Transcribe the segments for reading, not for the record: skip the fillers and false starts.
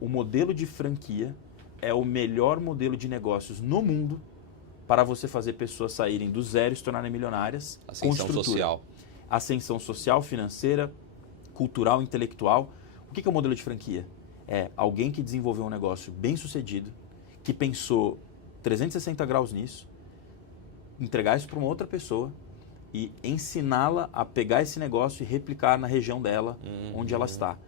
o modelo de franquia é o melhor modelo de negócios no mundo para você fazer pessoas saírem do zero e se tornarem milionárias. Ascensão social. Ascensão social, financeira, cultural, intelectual. O que é o modelo de franquia? É alguém que desenvolveu um negócio bem sucedido, que pensou 360 graus nisso, entregar isso para uma outra pessoa e ensiná-la a pegar esse negócio e replicar na região dela, onde ela está.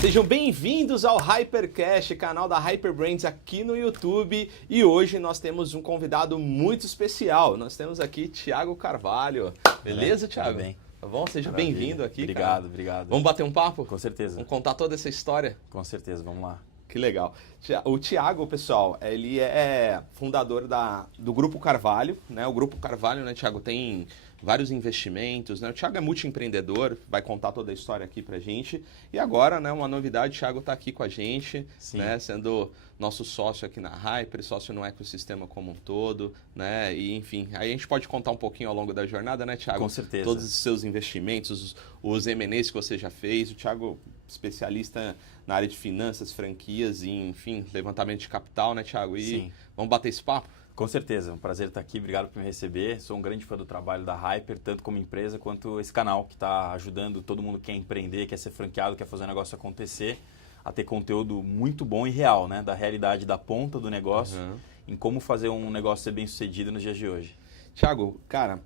Sejam bem-vindos ao Hypercast, canal da Hyperbrands aqui no YouTube. E hoje nós temos um convidado muito especial. Nós temos aqui Thiago Carvalho. Beleza, Thiago? Tudo bem. Tá bom? Seja bem-vindo aqui, Obrigado, obrigado. Vamos bater um papo? Com certeza. Vamos contar toda essa história? Com certeza, vamos lá. Que legal. O Thiago, pessoal, ele é fundador do Grupo Carvalho, né? O Grupo Carvalho, né, Thiago, tem vários investimentos, né? O Thiago é multiempreendedor, vai contar toda a história aqui pra gente. E agora, né, uma novidade, o Thiago tá aqui com a gente, né, sendo nosso sócio aqui na Hyper, sócio no ecossistema como um todo, né? E, enfim, aí a gente pode contar um pouquinho ao longo da jornada, né, Thiago? Com certeza. Todos os seus investimentos, os M&As que você já fez, o Thiago especialista na área de finanças, franquias e, enfim, levantamento de capital, né, Thiago? E vamos bater esse papo? Com certeza, é um prazer estar aqui, obrigado por me receber. Sou um grande fã do trabalho da Hyper, tanto como empresa quanto esse canal que está ajudando todo mundo que quer empreender, quer ser franqueado, quer fazer o negócio acontecer, a ter conteúdo muito bom e real, né? Da realidade da ponta do negócio, em como fazer um negócio ser bem sucedido nos dias de hoje. Thiago, cara,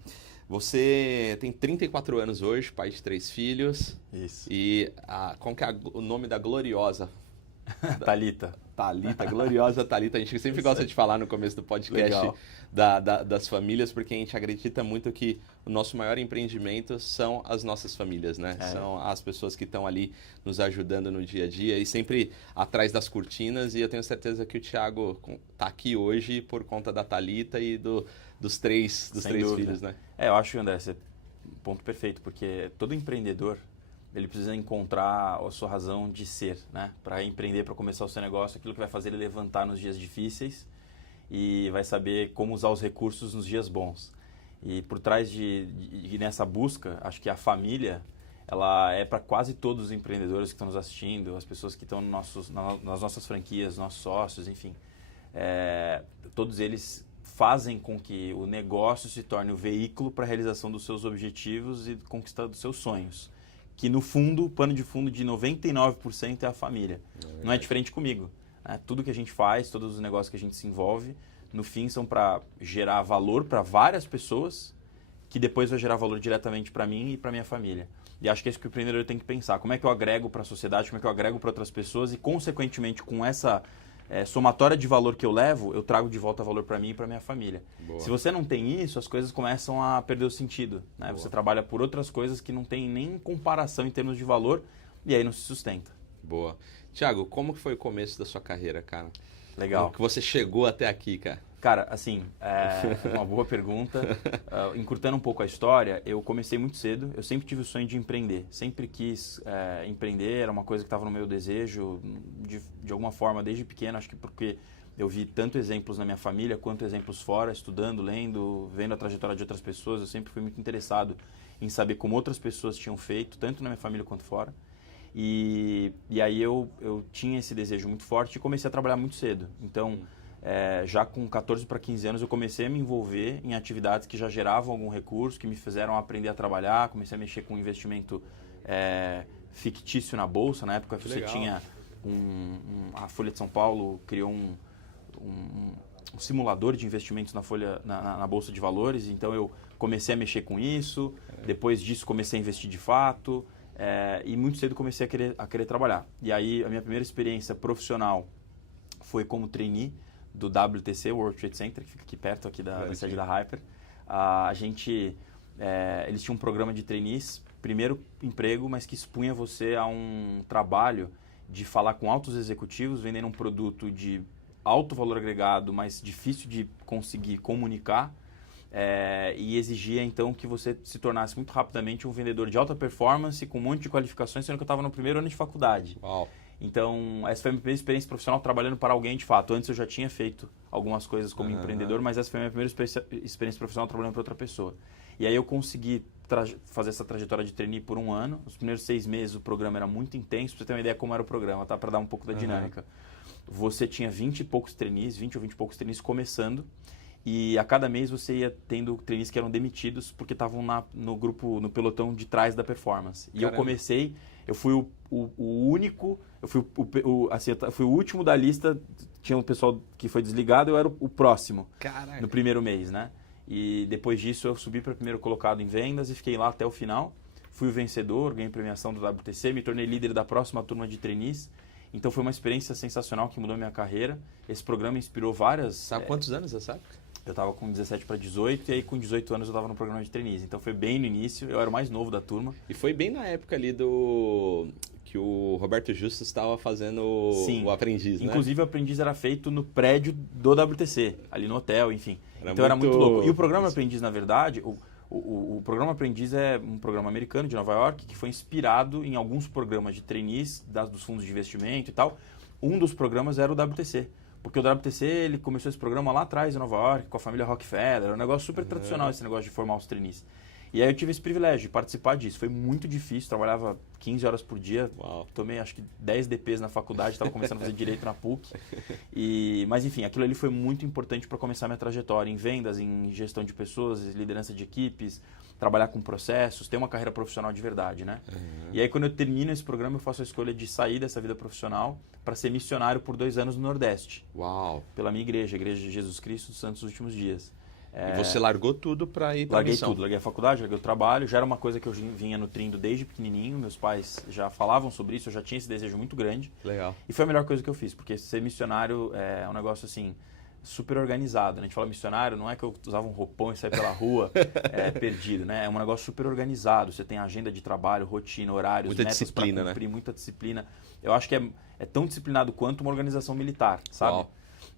você tem 34 anos hoje, pai de 3 filhos. Isso. E como que é o nome da gloriosa? Thalita. Thalita, gloriosa Thalita. A gente sempre gosta de falar no começo do podcast das famílias, porque a gente acredita muito que o nosso maior empreendimento são as nossas famílias, né? São as pessoas que estão ali nos ajudando no dia a dia e sempre atrás das cortinas. E eu tenho certeza que o Thiago está aqui hoje por conta da Thalita e dos três filhos, né? Eu acho, André, esse é um ponto perfeito, porque todo empreendedor, ele precisa encontrar a sua razão de ser, né? Para empreender, para começar o seu negócio, aquilo que vai fazer ele levantar nos dias difíceis e vai saber como usar os recursos nos dias bons. E por trás de nessa busca, acho que a família, ela é para quase todos os empreendedores que estão nos assistindo, as pessoas que estão nas nossas franquias, nossos sócios, enfim. Todos eles fazem com que o negócio se torne o veículo para a realização dos seus objetivos e conquista dos seus sonhos. Que no fundo, o pano de fundo de 99% é a família. Não é diferente comigo. Né? Tudo que a gente faz, todos os negócios que a gente se envolve, no fim são para gerar valor para várias pessoas, que depois vai gerar valor diretamente para mim e para minha família. E acho que é isso que o empreendedor tem que pensar. Como é que eu agrego para a sociedade, como é que eu agrego para outras pessoas e, consequentemente, com essa somatória de valor que eu levo, eu trago de volta valor para mim e para minha família. Boa. Se você não tem isso, as coisas começam a perder o sentido. Né? Você trabalha por outras coisas que não tem nem comparação em termos de valor e aí não se sustenta. Boa. Thiago, como que foi o começo da sua carreira, cara? Legal. Como que você chegou até aqui, cara? Cara, assim, é uma boa pergunta. Encurtando um pouco a história, eu comecei muito cedo. Eu sempre tive o sonho de empreender. Sempre quis empreender, era uma coisa que estava no meu desejo, de alguma forma, desde pequeno. Acho que porque eu vi tanto exemplos na minha família, quanto exemplos fora, estudando, lendo, vendo a trajetória de outras pessoas. Eu sempre fui muito interessado em saber como outras pessoas tinham feito, tanto na minha família quanto fora. E aí eu tinha esse desejo muito forte e comecei a trabalhar muito cedo. Então, já com 14 para 15 anos, eu comecei a me envolver em atividades que já geravam algum recurso, que me fizeram aprender a trabalhar. Comecei a mexer com investimento fictício na Bolsa. Na época, você tinha a Folha de São Paulo criou um simulador de investimentos na Bolsa de Valores. Então, eu comecei a mexer com isso. Depois disso, comecei a investir de fato. E muito cedo comecei a querer trabalhar. E aí, a minha primeira experiência profissional foi como trainee do WTC, World Trade Center, que fica aqui perto aqui da sede da Hyper. Eles tinham um programa de trainees, primeiro emprego, mas que expunha você a um trabalho de falar com altos executivos, vendendo um produto de alto valor agregado, mas difícil de conseguir comunicar, e exigia então que você se tornasse muito rapidamente um vendedor de alta performance, com um monte de qualificações, sendo que eu estava no primeiro ano de faculdade. Uau. Então, essa foi a minha primeira experiência profissional trabalhando para alguém de fato. Antes eu já tinha feito algumas coisas como empreendedor, mas essa foi a minha primeira experiência profissional trabalhando para outra pessoa. E aí eu consegui fazer essa trajetória de trainee por 1 ano. Os primeiros 6 meses o programa era muito intenso. Pra você ter uma ideia como era o programa, tá? Para dar um pouco da dinâmica. Você tinha 20 e poucos trainees, 20 ou 20 e poucos trainees começando. E a cada mês você ia tendo trainees que eram demitidos porque estavam no grupo, no pelotão de trás da performance. E Caramba. eu fui o único, eu fui o último da lista. Tinha um pessoal que foi desligado, eu era o próximo. Caraca. No primeiro mês, né? E depois disso eu subi para primeiro colocado em vendas e fiquei lá até o final. Fui o vencedor, ganhei premiação do WTC, me tornei líder da próxima turma de trainees. Então foi uma experiência sensacional que mudou minha carreira. Esse programa inspirou várias... Há quantos anos essa época? Eu estava com 17 para 18 e aí com 18 anos eu estava no programa de trainees. Então foi bem no início, eu era o mais novo da turma. E foi bem na época ali que o Roberto Justus estava fazendo o aprendiz, né? Inclusive o aprendiz era feito no prédio do WTC, ali no hotel, enfim. Então era muito louco. E o programa aprendiz, na verdade, o programa aprendiz é um programa americano de Nova York que foi inspirado em alguns programas de trainees dos fundos de investimento e tal. Um dos programas era o WTC. Porque o WTC, ele começou esse programa lá atrás em Nova York, com a família Rockefeller. Era um negócio super tradicional esse negócio de formar os trainees. E aí eu tive esse privilégio de participar disso. Foi muito difícil, trabalhava 15 horas por dia. Uau. Tomei acho que 10 DPs na faculdade, estava começando a fazer direito na PUC. Mas enfim, aquilo ali foi muito importante para começar minha trajetória em vendas, em gestão de pessoas, liderança de equipes, trabalhar com processos, ter uma carreira profissional de verdade, né? E aí quando eu termino esse programa, eu faço a escolha de sair dessa vida profissional para ser missionário por 2 anos no Nordeste. Uau! Pela minha igreja, a Igreja de Jesus Cristo dos Santos Últimos Dias. E você largou tudo para ir para a missão? Larguei tudo, larguei a faculdade, larguei o trabalho, já era uma coisa que eu vinha nutrindo desde pequenininho, meus pais já falavam sobre isso, eu já tinha esse desejo muito grande. Legal. E foi a melhor coisa que eu fiz, porque ser missionário é um negócio assim, super organizado, né? A gente fala missionário, não é que eu usava um roupão e saia pela rua perdido, né? É um negócio super organizado, você tem agenda de trabalho, rotina, horários, muita metas para cumprir, né? muita disciplina. Eu acho que é tão disciplinado quanto uma organização militar, sabe? Uau.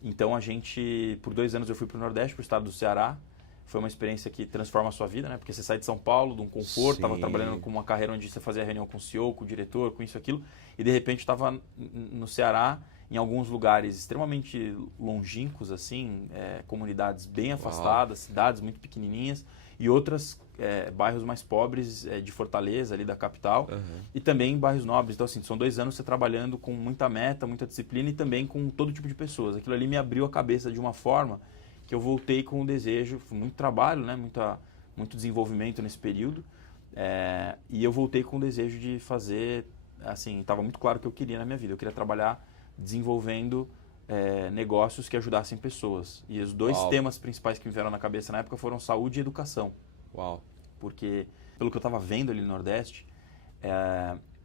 Então a gente, por 2 anos eu fui para o Nordeste, para o estado do Ceará. Foi uma experiência que transforma a sua vida, né? Porque você sai de São Paulo, de um conforto, estava trabalhando com uma carreira onde você fazia reunião com o CEO, com o diretor, com isso, aquilo, e de repente estava no Ceará, em alguns lugares extremamente longínquos, assim, comunidades bem afastadas, cidades muito pequenininhas, e outras bairros mais pobres de Fortaleza, ali da capital, e também bairros nobres. Então, assim, são 2 anos você trabalhando com muita meta, muita disciplina e também com todo tipo de pessoas. Aquilo ali me abriu a cabeça de uma forma que eu voltei com o desejo, foi muito trabalho, né? Muito desenvolvimento nesse período, e eu voltei com o desejo de fazer, assim, estava muito claro o que eu queria na minha vida. Eu queria trabalhar desenvolvendo negócios que ajudassem pessoas. E os 2 temas principais que me vieram na cabeça na época foram saúde e educação. Uau! Porque, pelo que eu estava vendo ali no Nordeste,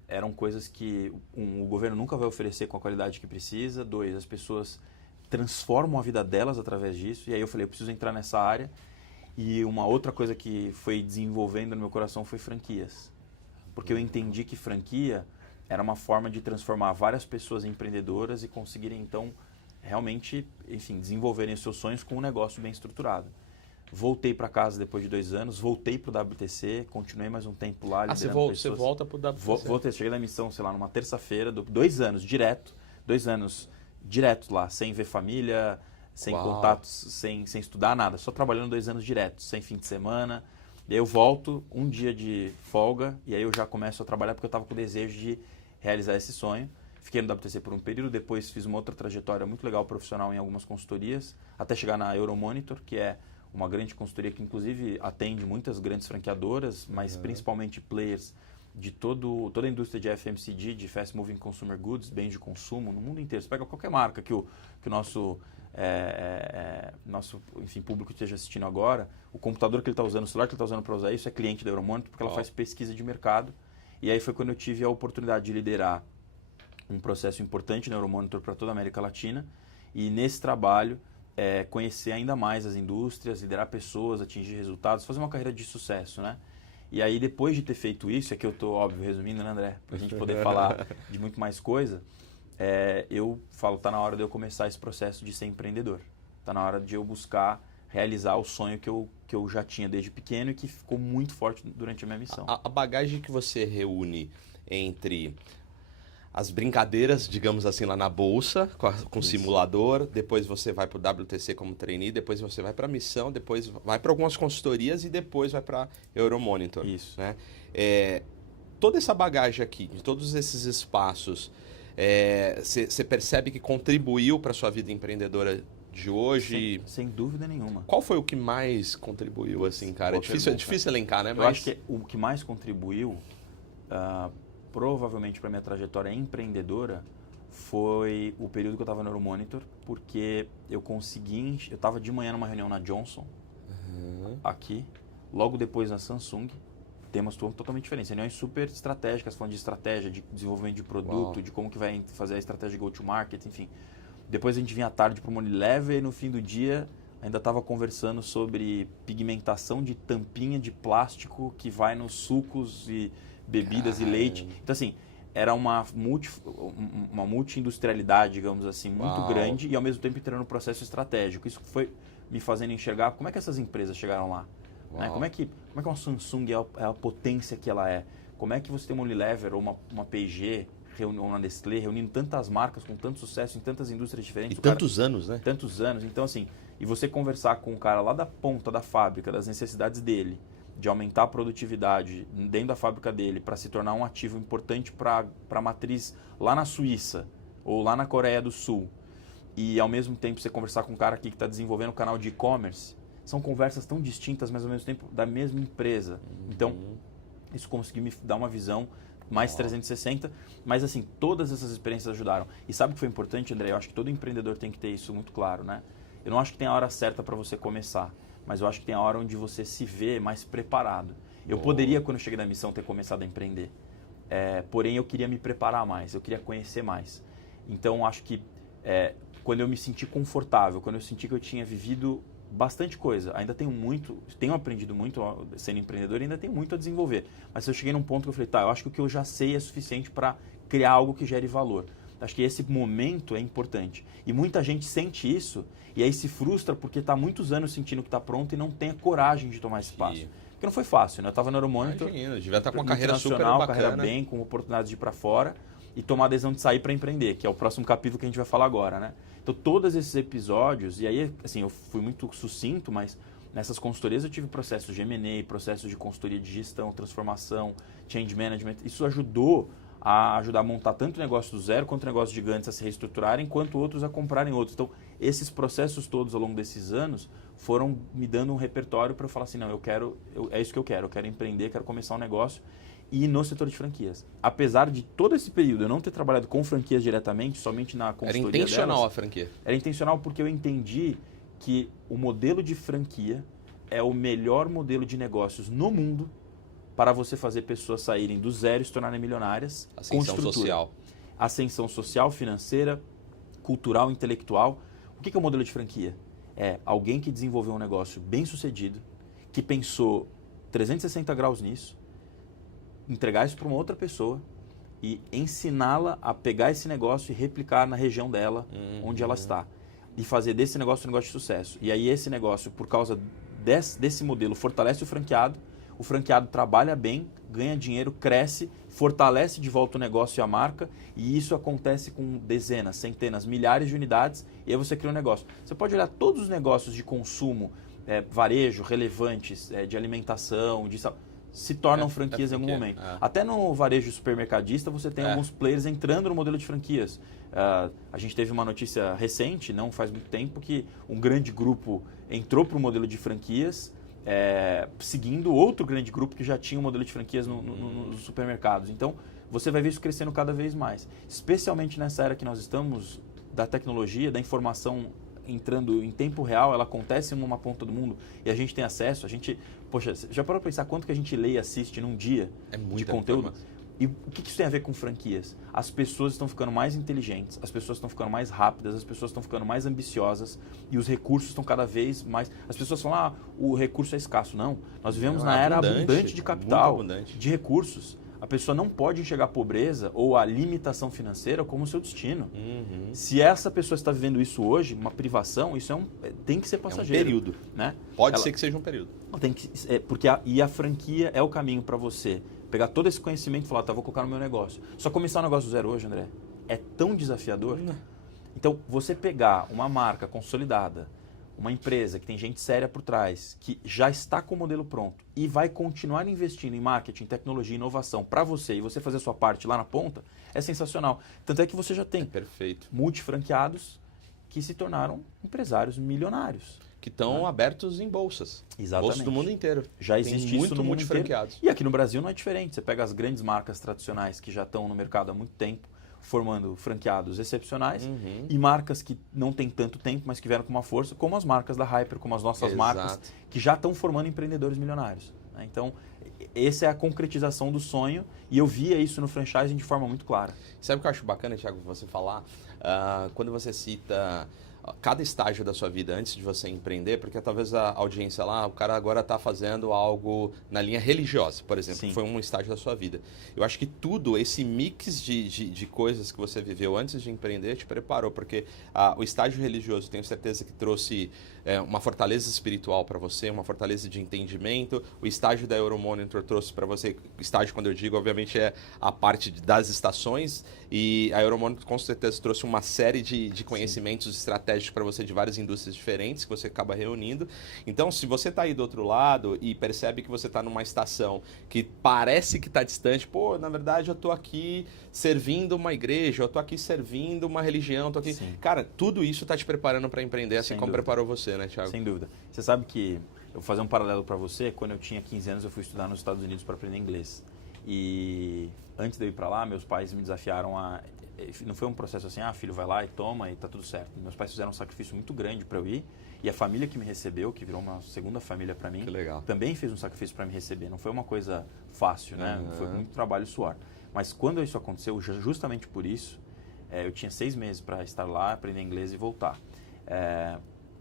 eram coisas que o governo nunca vai oferecer com a qualidade que precisa. 2, as pessoas transformam a vida delas através disso. E aí eu falei, eu preciso entrar nessa área. E uma outra coisa que foi desenvolvendo no meu coração foi franquias. Porque eu entendi que franquia era uma forma de transformar várias pessoas em empreendedoras e conseguirem, então, realmente, enfim, desenvolverem os seus sonhos com um negócio bem estruturado. Voltei para casa depois de 2 anos, voltei para o WTC, continuei mais um tempo lá. Você volta para o WTC? Voltei, cheguei na missão, sei lá, numa terça-feira, 2 anos direto, 2 anos direto lá, sem ver família, sem contatos, sem estudar nada, só trabalhando 2 anos direto, sem fim de semana. E aí eu volto, um dia de folga, e aí eu já começo a trabalhar porque eu estava com o desejo de realizar esse sonho. Fiquei no WTC por um período, depois fiz uma outra trajetória muito legal profissional em algumas consultorias, até chegar na Euromonitor, que é uma grande consultoria que inclusive atende muitas grandes franqueadoras, mas principalmente players de toda a indústria de FMCG, de Fast Moving Consumer Goods, bens de consumo, no mundo inteiro. Você pega qualquer marca que o nosso enfim, público esteja assistindo agora, o computador que ele está usando, o celular que ele está usando para usar isso é cliente da Euromonitor, porque ela faz pesquisa de mercado. E aí foi quando eu tive a oportunidade de liderar um processo importante na Euromonitor para toda a América Latina. E nesse trabalho, conhecer ainda mais as indústrias, liderar pessoas, atingir resultados, fazer uma carreira de sucesso, né? E aí, depois de ter feito isso, é que eu estou, óbvio, resumindo, né, André? Para a gente poder falar de muito mais coisa, eu falo, está na hora de eu começar esse processo de ser empreendedor. Está na hora de eu buscar realizar o sonho que eu já tinha desde pequeno e que ficou muito forte durante a minha missão. A bagagem que você reúne entre as brincadeiras, digamos assim, lá na bolsa, com o simulador, depois você vai para o WTC como trainee, depois você vai para a missão, depois vai para algumas consultorias e depois vai para Euromonitor. Isso. Né? Toda essa bagagem aqui, de todos esses espaços, você percebe que contribuiu para a sua vida empreendedora de hoje? Sem dúvida nenhuma. Qual foi o que mais contribuiu, assim, cara? É difícil elencar, né? Eu acho que o que mais contribuiu, provavelmente para minha trajetória empreendedora, foi o período que eu estava no Euromonitor, porque eu estava de manhã numa reunião na Johnson, aqui, logo depois na Samsung, temas totalmente diferentes, reuniões super estratégicas, falando de estratégia, de desenvolvimento de produto, de como que vai fazer a estratégia de go-to-market, enfim. Depois a gente vinha à tarde para o Unilever e no fim do dia ainda estava conversando sobre pigmentação de tampinha de plástico que vai nos sucos e bebidas e leite. Então, assim, era uma multi-industrialidade, digamos assim, muito grande e ao mesmo tempo entrando no processo estratégico. Isso foi me fazendo enxergar como é que essas empresas chegaram lá. Né? Como é que uma Samsung é a potência que ela é? Como é que você tem uma Unilever ou uma P&G ou uma Nestlé reunindo tantas marcas com tanto sucesso em tantas indústrias diferentes? E tantos anos, né? Tantos anos. Então, assim, e você conversar com um cara lá da ponta da fábrica, das necessidades dele, de aumentar a produtividade dentro da fábrica dele para se tornar um ativo importante para a matriz lá na Suíça ou lá na Coreia do Sul, e ao mesmo tempo você conversar com um cara aqui que está desenvolvendo um canal de e-commerce, são conversas tão distintas, mas ao mesmo tempo da mesma empresa. Então, isso conseguiu me dar uma visão mais 360, mas assim, todas essas experiências ajudaram. E sabe o que foi importante, André? Eu acho que todo empreendedor tem que ter isso muito claro, né? Eu não acho que tem a hora certa para você começar, mas eu acho que tem a hora onde você se vê mais preparado. Eu poderia, quando eu cheguei na missão, ter começado a empreender, porém eu queria me preparar mais, eu queria conhecer mais. Então, acho que quando eu me senti confortável, quando eu senti que eu tinha vivido bastante coisa, ainda tenho aprendido muito sendo empreendedor e ainda tenho muito a desenvolver. Mas eu cheguei num ponto que eu falei, eu acho que o que eu já sei é suficiente para criar algo que gere valor. Acho que esse momento é importante. E muita gente sente isso e aí se frustra porque está muitos anos sentindo que está pronto e não tem a coragem de tomar esse passo. Porque não foi fácil, né? Eu estava no Euromonitor, devia estar com uma carreira super bacana, carreira bem, com oportunidades de ir para fora e tomar a decisão de sair para empreender, que é o próximo capítulo que a gente vai falar agora, né? Então, todos esses episódios, e aí, assim, eu fui muito sucinto, mas nessas consultorias eu tive processos de M&A, processos de consultoria de gestão, transformação, change management. Isso ajudou a montar tanto o negócio do zero, quanto o negócio gigantes a se reestruturarem, quanto outros a comprarem outros. Então, esses processos todos ao longo desses anos foram me dando um repertório para eu falar assim, não, é isso que eu quero empreender, quero começar um negócio. E no setor de franquias. Apesar de todo esse período eu não ter trabalhado com franquias diretamente, somente na consultoria delas. Era intencional delas, a franquia? Era intencional porque eu entendi que o modelo de franquia é o melhor modelo de negócios no mundo para você fazer pessoas saírem do zero e se tornarem milionárias. Ascensão social. Ascensão social, financeira, cultural, intelectual. O que é o modelo de franquia? É alguém que desenvolveu um negócio bem sucedido, que pensou 360 graus nisso, entregar isso para uma outra pessoa e ensiná-la a pegar esse negócio e replicar na região dela, onde ela está. E fazer desse negócio um negócio de sucesso. E aí esse negócio, por causa desse modelo, fortalece o franqueado trabalha bem, ganha dinheiro, cresce, fortalece de volta o negócio e a marca, e isso acontece com dezenas, centenas, milhares de unidades, e aí você cria um negócio. Você pode olhar todos os negócios de consumo, varejo, relevantes, de alimentação, de saúde, se tornam franquias em algum momento. Até no varejo supermercadista você tem alguns players entrando no modelo de franquias. A gente teve uma notícia recente, não faz muito tempo, que um grande grupo entrou para o modelo de franquias, seguindo outro grande grupo que já tinha um modelo de franquias nos supermercados. Então, você vai ver isso crescendo cada vez mais. Especialmente nessa era que nós estamos, da tecnologia, da informação entrando em tempo real, ela acontece numa ponta do mundo e a gente tem acesso, poxa, já parou para pensar quanto que a gente lê e assiste num dia de conteúdo? E o que isso tem a ver com franquias? As pessoas estão ficando mais inteligentes, as pessoas estão ficando mais rápidas, as pessoas estão ficando mais ambiciosas e os recursos estão cada vez mais... As pessoas falam, o recurso é escasso. Não, nós vivemos na era abundante de capital, de recursos. A pessoa não pode enxergar a pobreza ou a limitação financeira como seu destino. Se essa pessoa está vivendo isso hoje, uma privação, isso tem que ser passageiro. É um período. Né? Pode ser que seja um período. Porque a franquia é o caminho para você Pegar todo esse conhecimento e falar, tá, vou colocar no meu negócio. Só começar um negócio do zero hoje, André, é tão desafiador. Então, você pegar uma marca consolidada, uma empresa que tem gente séria por trás, que já está com o modelo pronto e vai continuar investindo em marketing, tecnologia e inovação para você e você fazer a sua parte lá na ponta, é sensacional. Tanto é que você já tem perfeito. multifranqueados que se tornaram empresários milionários. Que estão abertos em bolsas. Exatamente. Bolsas do mundo inteiro. Já existe isso no mundo inteiro. E aqui no Brasil não é diferente. Você pega as grandes marcas tradicionais que já estão no mercado há muito tempo, formando franqueados excepcionais, e marcas que não têm tanto tempo, mas que vieram com uma força, como as marcas da Hyper, como as nossas marcas, que já estão formando empreendedores milionários. Então, essa é a concretização do sonho, e eu via isso no franchising de forma muito clara. Sabe o que eu acho bacana, Thiago, você falar? Quando você cita cada estágio da sua vida antes de você empreender, porque talvez a audiência lá, o cara agora está fazendo algo na linha religiosa, por exemplo, que foi um estágio da sua vida. Eu acho que tudo, esse mix de coisas que você viveu antes de empreender te preparou, porque o estágio religioso, tenho certeza que trouxe uma fortaleza espiritual para você, uma fortaleza de entendimento. O estágio da Euromonitor trouxe para você, estágio quando eu digo, obviamente é a parte das estações, e a Euromonitor com certeza trouxe uma série de conhecimentos estratégicos para você de várias indústrias diferentes que você acaba reunindo. Então, se você está aí do outro lado e percebe que você está numa estação que parece que está distante, pô, na verdade eu estou aqui servindo uma igreja, eu estou aqui servindo uma religião, estou aqui... Sim. Cara, tudo isso está te preparando para empreender, assim como preparou você, né, Thiago? Sem dúvida. Você sabe que, eu vou fazer um paralelo para você, quando eu tinha 15 anos eu fui estudar nos Estados Unidos para aprender inglês. E antes de eu ir para lá, meus pais me desafiaram a... Não foi um processo assim, filho, vai lá e toma e tá tudo certo. Meus pais fizeram um sacrifício muito grande para eu ir, e a família que me recebeu, que virou uma segunda família para mim, também fez um sacrifício para me receber. Não foi uma coisa fácil, né? Foi muito trabalho e suor. Mas quando isso aconteceu, justamente por isso, eu tinha 6 meses para estar lá, aprender inglês e voltar.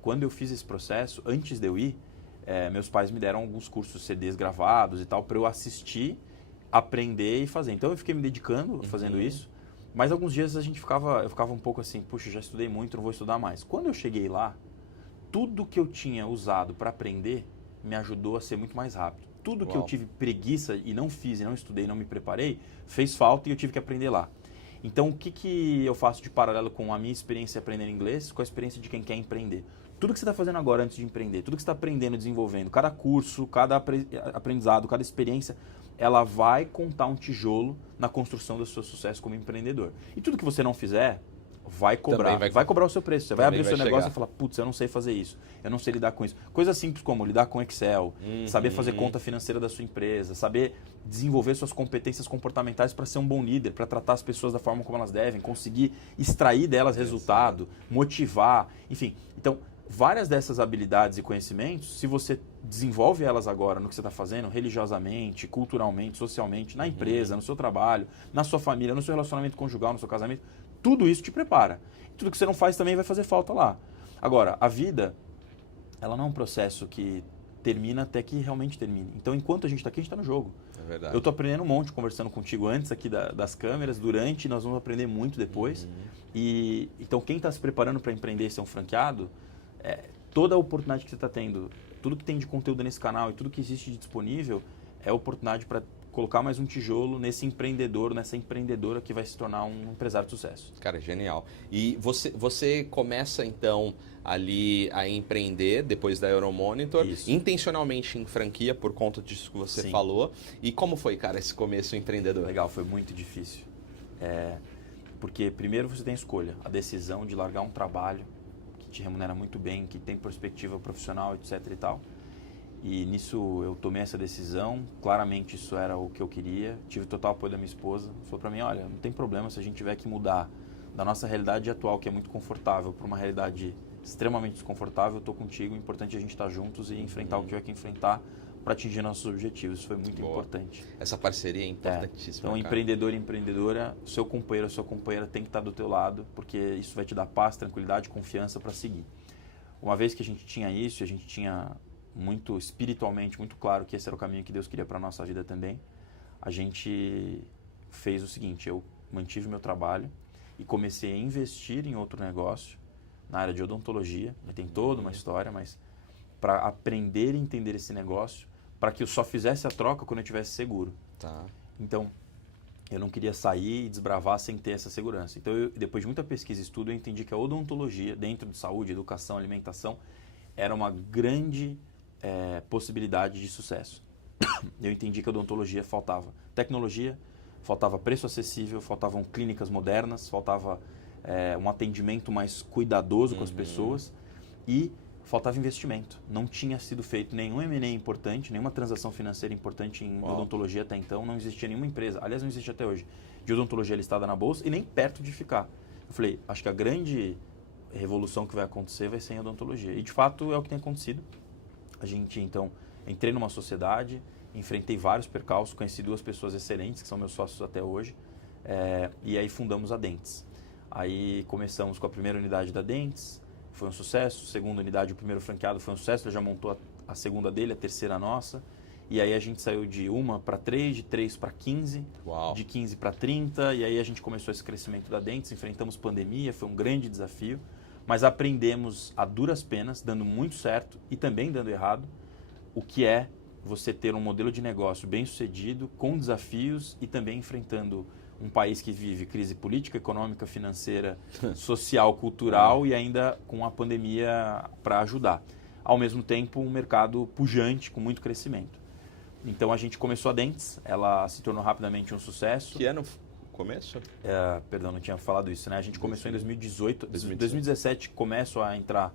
Quando eu fiz esse processo, antes de eu ir, meus pais me deram alguns cursos CDs gravados e tal, para eu assistir, aprender e fazer. Então eu fiquei me dedicando fazendo isso. Mas alguns dias eu ficava um pouco assim, puxa, já estudei muito, não vou estudar mais. Quando eu cheguei lá, tudo que eu tinha usado para aprender me ajudou a ser muito mais rápido. Tudo que eu tive preguiça e não fiz, e não estudei, não me preparei, fez falta e eu tive que aprender lá. Então, o que eu faço de paralelo com a minha experiência aprendendo inglês, com a experiência de quem quer empreender? Tudo que você está fazendo agora antes de empreender, tudo que você está aprendendo e desenvolvendo, cada curso, cada aprendizado, cada experiência, ela vai contar um tijolo na construção do seu sucesso como empreendedor. E tudo que você não fizer, vai cobrar. Vai cobrar o seu preço. Você vai abrir o seu negócio e falar, putz, eu não sei fazer isso, eu não sei lidar com isso. Coisas simples como lidar com Excel, saber fazer conta financeira da sua empresa, saber desenvolver suas competências comportamentais para ser um bom líder, para tratar as pessoas da forma como elas devem, conseguir extrair delas resultado, motivar, enfim. Então, várias dessas habilidades e conhecimentos, se você desenvolve elas agora no que você está fazendo, religiosamente, culturalmente, socialmente, na empresa, no seu trabalho, na sua família, no seu relacionamento conjugal, no seu casamento, tudo isso te prepara. Tudo que você não faz também vai fazer falta lá. Agora, a vida, ela não é um processo que termina até que realmente termine. Então, enquanto a gente está aqui, a gente está no jogo. É verdade. Eu estou aprendendo um monte, conversando contigo antes aqui das câmeras, durante, nós vamos aprender muito depois. E então, quem está se preparando para empreender e ser um franqueado, toda a oportunidade que você está tendo, tudo que tem de conteúdo nesse canal e tudo que existe de disponível, é oportunidade para colocar mais um tijolo nesse empreendedor, nessa empreendedora que vai se tornar um empresário de sucesso. Cara, genial. E você começa, então, ali a empreender, depois da Euromonitor, intencionalmente em franquia, por conta disso que você falou. E como foi, cara, esse começo empreendedor? Legal, foi muito difícil. Porque primeiro você tem a escolha, a decisão de largar um trabalho que te remunera muito bem, que tem perspectiva profissional, etc e tal. E nisso eu tomei essa decisão, claramente isso era o que eu queria, tive total apoio da minha esposa, falou para mim, olha, não tem problema se a gente tiver que mudar da nossa realidade atual, que é muito confortável, para uma realidade extremamente desconfortável, eu estou contigo, o importante é a gente estar juntos e enfrentar o que tiver que enfrentar para atingir nossos objetivos, isso foi muito importante. Essa parceria é importantíssima. Então, empreendedor e empreendedora, seu companheiro ou sua companheira tem que estar do teu lado, porque isso vai te dar paz, tranquilidade, confiança para seguir. Uma vez que a gente tinha isso, a gente tinha muito espiritualmente, muito claro que esse era o caminho que Deus queria para a nossa vida também, a gente fez o seguinte, eu mantive meu trabalho e comecei a investir em outro negócio, na área de odontologia, tem toda uma história, mas para aprender e entender esse negócio, para que eu só fizesse a troca quando eu estivesse seguro. Então, eu não queria sair e desbravar sem ter essa segurança. Então, depois de muita pesquisa e estudo, eu entendi que a odontologia, dentro de saúde, educação, alimentação, era uma grande possibilidade de sucesso. Eu entendi que a odontologia faltava tecnologia, faltava preço acessível, faltavam clínicas modernas, faltava um atendimento mais cuidadoso com as pessoas e faltava investimento. Não tinha sido feito nenhum M&A importante, nenhuma transação financeira importante em odontologia até então. Não existia nenhuma empresa, aliás, não existe até hoje, de odontologia listada na bolsa e nem perto de ficar. Eu falei, acho que a grande revolução que vai acontecer vai ser em odontologia. E, de fato, é o que tem acontecido. A gente, então, entrei numa sociedade, enfrentei vários percalços, conheci 2 pessoas excelentes, que são meus sócios até hoje, e aí fundamos a Dentes. Aí começamos com a primeira unidade da Dentes, foi um sucesso. Segunda unidade, o primeiro franqueado foi um sucesso, ele já montou a segunda dele, a terceira nossa. E aí a gente saiu de 1 para 3, de 3 para 15, de 15 para 30. E aí a gente começou esse crescimento da Dentes, enfrentamos pandemia, foi um grande desafio. Mas aprendemos a duras penas, dando muito certo e também dando errado, o que é você ter um modelo de negócio bem sucedido, com desafios e também enfrentando um país que vive crise política, econômica, financeira, social, cultural e ainda com a pandemia para ajudar. Ao mesmo tempo, um mercado pujante, com muito crescimento. Então, a gente começou a Dentes, ela se tornou rapidamente um sucesso. Que ano começo? Perdão, não tinha falado isso, né? A gente começou em 2018. 2017, começo a entrar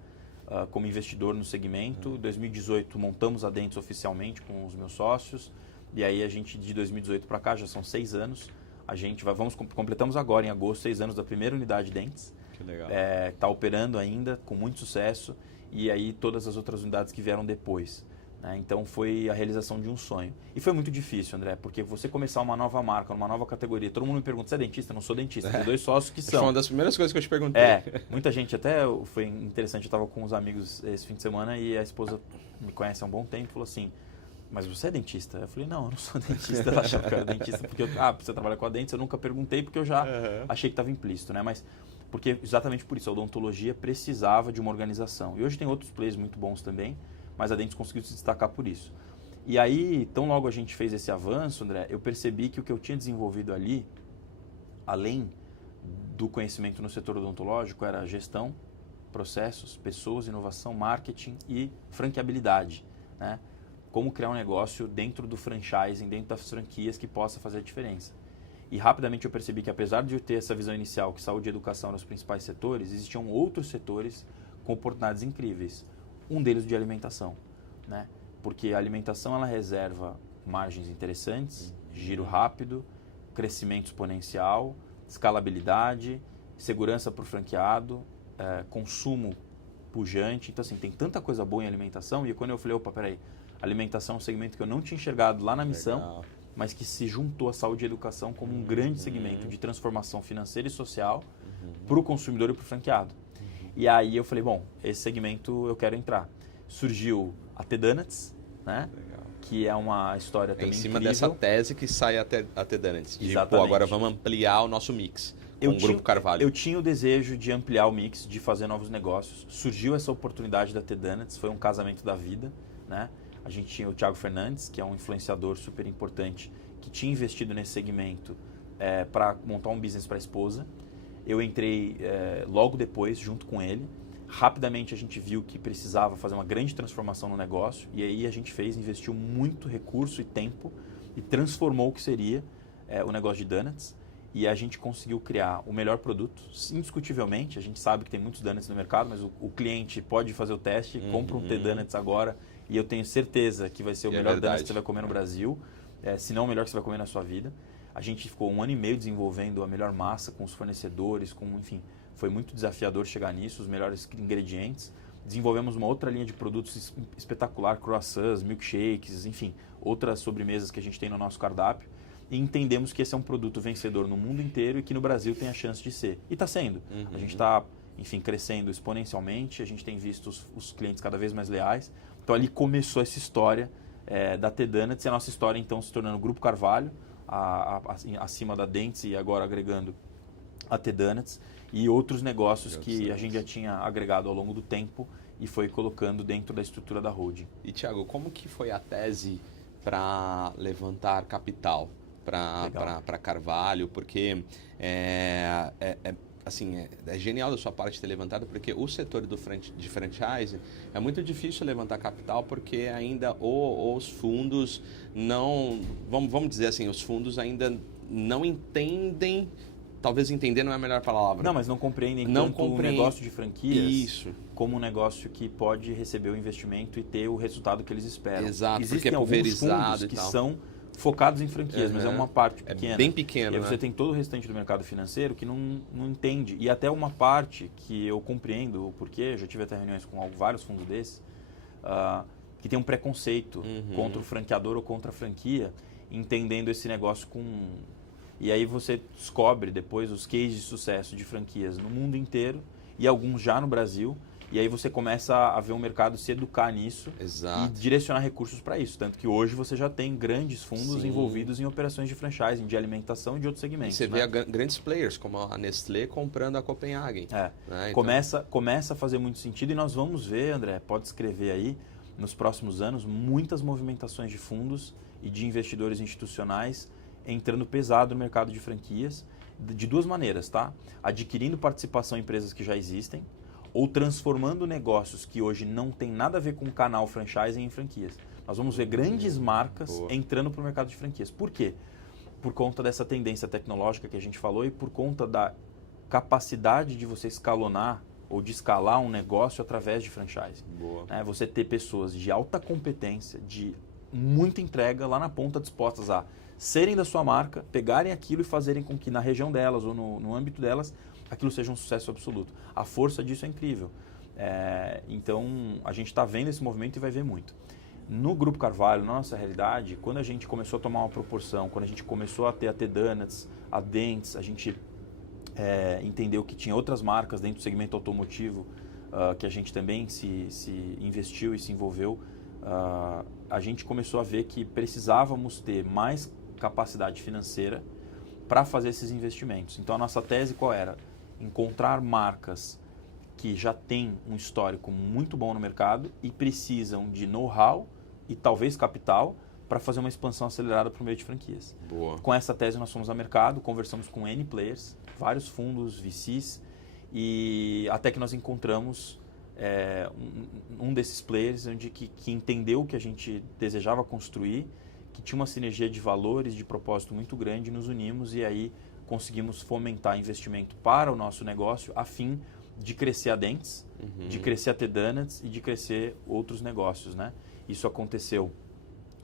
como investidor no segmento. Em 2018, montamos a Dentes oficialmente com os meus sócios. E aí, a gente, de 2018 para cá, já são 6 anos. A gente completamos agora, em agosto, 6 anos da primeira unidade Dentes. Que legal. Está operando ainda, com muito sucesso. E aí todas as outras unidades que vieram depois. Né? Então foi a realização de um sonho. E foi muito difícil, André, porque você começar uma nova marca, uma nova categoria. Todo mundo me pergunta, você é dentista? Eu não sou dentista. Tem 2 sócios que são. Foi uma das primeiras coisas que eu te perguntei. Muita gente, até foi interessante, eu estava com uns amigos esse fim de semana e a esposa me conhece há um bom tempo e falou assim, mas você é dentista? Eu falei, não, eu não sou dentista. Ela achava que eu era dentista porque você trabalha com a Dentes. Eu nunca perguntei porque eu já achei que estava implícito, né? Mas porque exatamente por isso, a odontologia precisava de uma organização. E hoje tem outros players muito bons também, mas a Dentes conseguiu se destacar por isso. E aí, tão logo a gente fez esse avanço, André, eu percebi que o que eu tinha desenvolvido ali, além do conhecimento no setor odontológico, era gestão, processos, pessoas, inovação, marketing e franqueabilidade, né? Como criar um negócio dentro do franchising, dentro das franquias que possa fazer a diferença. E rapidamente eu percebi que, apesar de eu ter essa visão inicial que saúde e educação eram os principais setores, existiam outros setores com oportunidades incríveis. Um deles de alimentação, né? Porque a alimentação ela reserva margens interessantes, giro rápido, crescimento exponencial, escalabilidade, segurança para o franqueado, consumo pujante. Então, assim, tem tanta coisa boa em alimentação. E quando eu falei, opa, peraí, alimentação é um segmento que eu não tinha enxergado lá na missão, mas que se juntou à saúde e educação como um grande segmento de transformação financeira e social para o consumidor e para o franqueado. E aí eu falei, bom, esse segmento eu quero entrar. Surgiu a T-Donuts, né? Que é uma história também incrível. Em cima dessa tese que sai a T-Donuts. Exatamente. Agora vamos ampliar o nosso mix com o Grupo Carvalho. Eu tinha o desejo de ampliar o mix, de fazer novos negócios. Surgiu essa oportunidade da T-Donuts, foi um casamento da vida, né? A gente tinha o Thiago Fernandes, que é um influenciador super importante, que tinha investido nesse segmento para montar um business para a esposa. Eu entrei logo depois, junto com ele. Rapidamente a gente viu que precisava fazer uma grande transformação no negócio. E aí a gente investiu muito recurso e tempo e transformou o que seria o negócio de donuts. E a gente conseguiu criar o melhor produto, indiscutivelmente. A gente sabe que tem muitos donuts no mercado, mas o cliente pode fazer o teste, compra um T-Donuts agora. E eu tenho certeza que vai ser o melhor donut que você vai comer no Brasil, se não o melhor que você vai comer na sua vida. A gente ficou 1 ano e meio desenvolvendo a melhor massa com os fornecedores, enfim, foi muito desafiador chegar nisso, os melhores ingredientes. Desenvolvemos uma outra linha de produtos espetacular, croissants, milkshakes, enfim, outras sobremesas que a gente tem no nosso cardápio. E entendemos que esse é um produto vencedor no mundo inteiro e que no Brasil tem a chance de ser. E está sendo. A gente está, enfim, crescendo exponencialmente, a gente tem visto os clientes cada vez mais leais. Então ali começou essa história da T-Donuts e a nossa história então se tornando o Grupo Carvalho, acima da Dentes e agora agregando a T-Donuts e outros negócios que a gente já tinha agregado ao longo do tempo e foi colocando dentro da estrutura da holding. E Thiago, como que foi a tese para levantar capital para Carvalho, porque assim, é genial da sua parte ter levantado, porque o setor de franchise é muito difícil levantar capital, porque ainda os fundos não... Vamos dizer assim, os fundos ainda não entendem... Talvez entender não é a melhor palavra. Não, mas não compreendem tanto o negócio de franquias como um negócio que pode receber o investimento e ter o resultado que eles esperam. Exato, existem porque é pulverizado alguns fundos que são focados em franquias, mas é uma parte pequena. É bem pequeno, E aí você tem todo o restante do mercado financeiro que não entende. E até uma parte que eu compreendo o porquê, já tive até reuniões com vários fundos desses, que tem um preconceito contra o franqueador ou contra a franquia, entendendo esse negócio com... E aí você descobre depois os cases de sucesso de franquias no mundo inteiro e alguns já no Brasil. E aí você começa a ver o mercado se educar nisso. Exato. E direcionar recursos para isso. Tanto que hoje você já tem grandes fundos envolvidos em operações de franchising, de alimentação e de outros segmentos. E você vê grandes players, como a Nestlé comprando a Copenhagen. Né? Então... Começa a fazer muito sentido e nós vamos ver, André, pode escrever aí, nos próximos anos, muitas movimentações de fundos e de investidores institucionais entrando pesado no mercado de franquias, de duas maneiras, tá? Adquirindo participação em empresas que já existem, ou transformando negócios que hoje não tem nada a ver com canal franchising em franquias. Nós vamos ver grandes marcas entrando para o mercado de franquias. Por quê? Por conta dessa tendência tecnológica que a gente falou e por conta da capacidade de você escalonar ou de escalar um negócio através de franchising. Você ter pessoas de alta competência, de muita entrega lá na ponta, dispostas a serem da sua marca, pegarem aquilo e fazerem com que na região delas ou no âmbito delas aquilo seja um sucesso absoluto. A força disso é incrível. Então, a gente está vendo esse movimento e vai ver muito. No Grupo Carvalho, na nossa realidade, quando a gente começou a tomar uma proporção, quando a gente começou a ter a T-Donuts, a Dents, a gente entendeu que tinha outras marcas dentro do segmento automotivo que a gente também se investiu e se envolveu, a gente começou a ver que precisávamos ter mais capacidade financeira para fazer esses investimentos. Então, a nossa tese qual era? Encontrar marcas que já têm um histórico muito bom no mercado e precisam de know-how e talvez capital para fazer uma expansão acelerada para o meio de franquias. Com essa tese nós fomos ao mercado, conversamos com N players, vários fundos, VCs, e até que nós encontramos um desses players que entendeu o que a gente desejava construir, que tinha uma sinergia de valores, de propósito muito grande, nos unimos e aí conseguimos fomentar investimento para o nosso negócio a fim de crescer a Dents, de crescer a T-Donuts e de crescer outros negócios, né? Isso aconteceu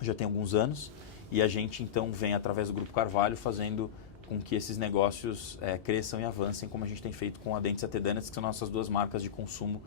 já tem alguns anos e a gente então vem através do Grupo Carvalho fazendo com que esses negócios cresçam e avancem, como a gente tem feito com a Dents e a T-Donuts, que são nossas duas marcas de consumo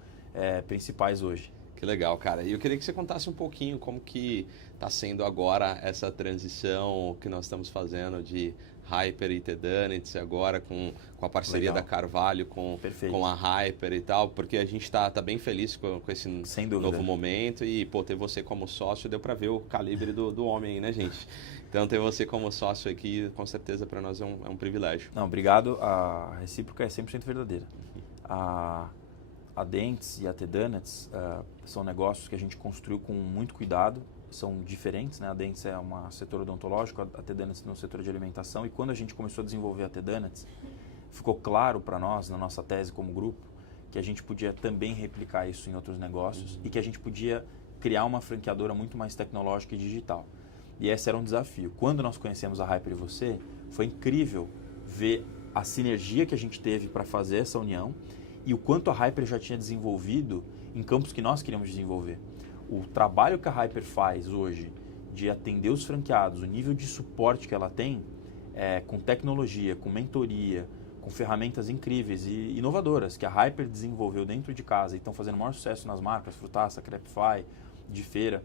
principais hoje. Que legal, cara. E eu queria que você contasse um pouquinho como que está sendo agora essa transição que nós estamos fazendo de Hyper e T-Donuts agora com a parceria da Carvalho com a Hyper e tal, porque a gente está bem feliz com esse novo momento e ter você como sócio deu para ver o calibre do homem aí, né, gente? Então ter você como sócio aqui com certeza para nós é um privilégio. Não, obrigado. A recíproca é 100% verdadeira. A Dents e a T-Donuts são negócios que a gente construiu com muito cuidado, são diferentes, né? A Dents é um setor odontológico, a T-Donuts no setor de alimentação, e quando a gente começou a desenvolver a T-Donuts, ficou claro para nós, na nossa tese como grupo, que a gente podia também replicar isso em outros negócios e que a gente podia criar uma franqueadora muito mais tecnológica e digital. E esse era um desafio. Quando nós conhecemos a Hyper e você, foi incrível ver a sinergia que a gente teve para fazer essa união e o quanto a Hyper já tinha desenvolvido em campos que nós queríamos desenvolver. O trabalho que a Hyper faz hoje de atender os franqueados, o nível de suporte que ela tem, com tecnologia, com mentoria, com ferramentas incríveis e inovadoras que a Hyper desenvolveu dentro de casa e estão fazendo o maior sucesso nas marcas, Frutaça, Crepify, de feira,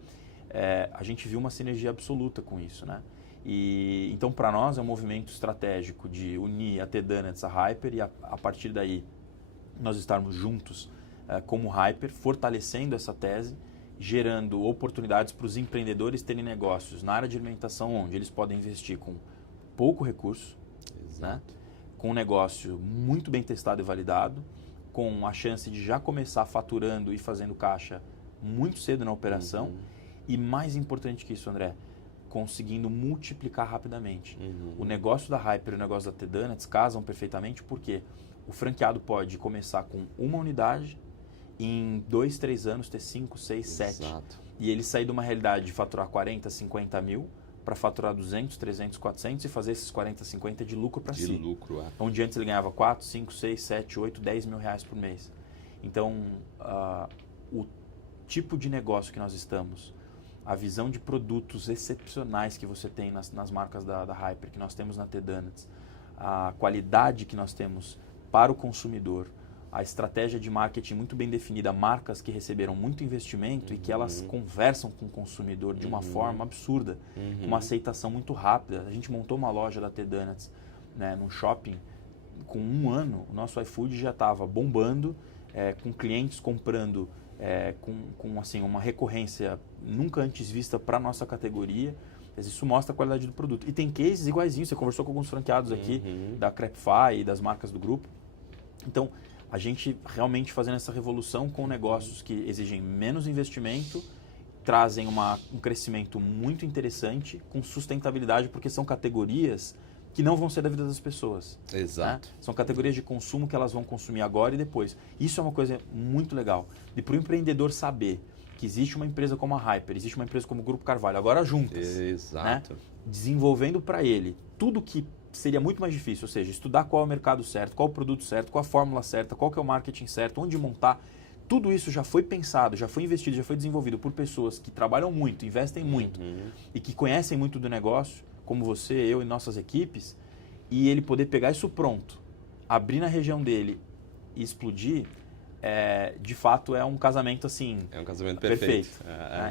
a gente viu uma sinergia absoluta com isso, né? E então, para nós, é um movimento estratégico de unir a T-Donuts, a Hyper e a partir daí nós estarmos juntos como Hyper, fortalecendo essa tese, gerando oportunidades para os empreendedores terem negócios na área de alimentação onde eles podem investir com pouco recurso, né? Com um negócio muito bem testado e validado, com a chance de já começar faturando e fazendo caixa muito cedo na operação e mais importante que isso, André, conseguindo multiplicar rapidamente. O negócio da Hyper e o negócio da T-Donuts casam perfeitamente porque o franqueado pode começar com uma unidade e em 2, 3 anos ter 5, 6, 7. E ele sair de uma realidade de faturar 40, 50 mil para faturar 200, 300, 400 e fazer esses 40, 50 de lucro para si. De lucro, é. Onde antes ele ganhava 4, 5, 6, 7, 8, 10 mil reais por mês. Então, o tipo de negócio que nós estamos, a visão de produtos excepcionais que você tem nas marcas da Hyper, que nós temos na T-Donuts, a qualidade que nós temos para o consumidor, a estratégia de marketing muito bem definida, marcas que receberam muito investimento e que elas conversam com o consumidor de uma forma absurda, com uma aceitação muito rápida. A gente montou uma loja da T-Donuts, né, num shopping, com 1 ano, o nosso iFood já estava bombando, com clientes comprando com assim, uma recorrência nunca antes vista para a nossa categoria. Isso mostra a qualidade do produto. E tem cases iguaizinhos, você conversou com alguns franqueados aqui, da Crepify e das marcas do grupo. Então, a gente realmente fazendo essa revolução com negócios que exigem menos investimento, trazem um crescimento muito interessante, com sustentabilidade, porque são categorias que não vão ser da vida das pessoas. Exato. Né? São categorias de consumo que elas vão consumir agora e depois. Isso é uma coisa muito legal. E para o empreendedor saber que existe uma empresa como a Hyper, existe uma empresa como o Grupo Carvalho, agora juntas. Exato. Né? Desenvolvendo para ele tudo que seria muito mais difícil, ou seja, estudar qual é o mercado certo, qual é o produto certo, qual a fórmula certa, qual que é o marketing certo, onde montar. Tudo isso já foi pensado, já foi investido, já foi desenvolvido por pessoas que trabalham muito, investem muito e que conhecem muito do negócio, como você, eu e nossas equipes, e ele poder pegar isso pronto, abrir na região dele e explodir, de fato é um casamento assim... É um casamento perfeito.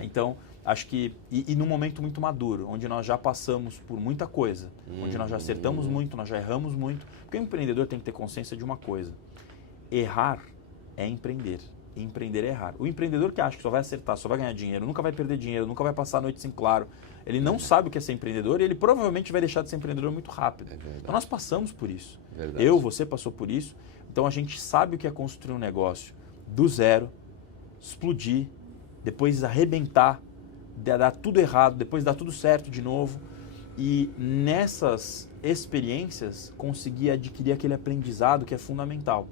Então, acho que... E num momento muito maduro, onde nós já passamos por muita coisa, onde nós já acertamos muito, nós já erramos muito, porque o empreendedor tem que ter consciência de uma coisa: errar é empreender. Empreender é errar. O empreendedor que acha que só vai acertar, só vai ganhar dinheiro, nunca vai perder dinheiro, nunca vai passar a noite sem claro, ele não sabe o que é ser empreendedor e ele provavelmente vai deixar de ser empreendedor muito rápido. Então nós passamos por isso. Você passou por isso. Então a gente sabe o que é construir um negócio do zero, explodir, depois arrebentar, dar tudo errado, depois dar tudo certo de novo. E nessas experiências conseguir adquirir aquele aprendizado que é fundamental.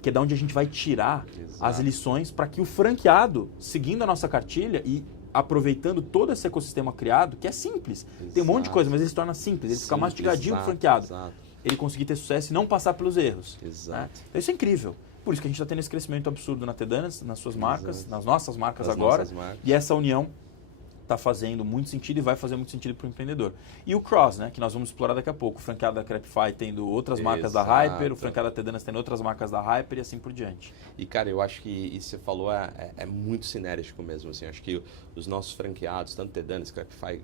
Que é da onde a gente vai tirar as lições para que o franqueado, seguindo a nossa cartilha e aproveitando todo esse ecossistema criado, que é simples. Tem um monte de coisa, mas ele se torna simples. Ele fica mastigadinho pro franqueado. Ele conseguir ter sucesso e não passar pelos erros. Né? Então, isso é incrível. Por isso que a gente está tendo esse crescimento absurdo na T-Donuts, nas suas marcas, nas nossas marcas agora. E essa união está fazendo muito sentido e vai fazer muito sentido para o empreendedor. E o cross, né, que nós vamos explorar daqui a pouco. O franqueado da Crepify tendo outras marcas da Hyper, o franqueado da T-Donuts tendo outras marcas da Hyper e assim por diante. E, cara, eu acho que isso que você falou é muito sinérgico mesmo. Assim. Acho que os nossos franqueados, tanto T-Donuts, Crepify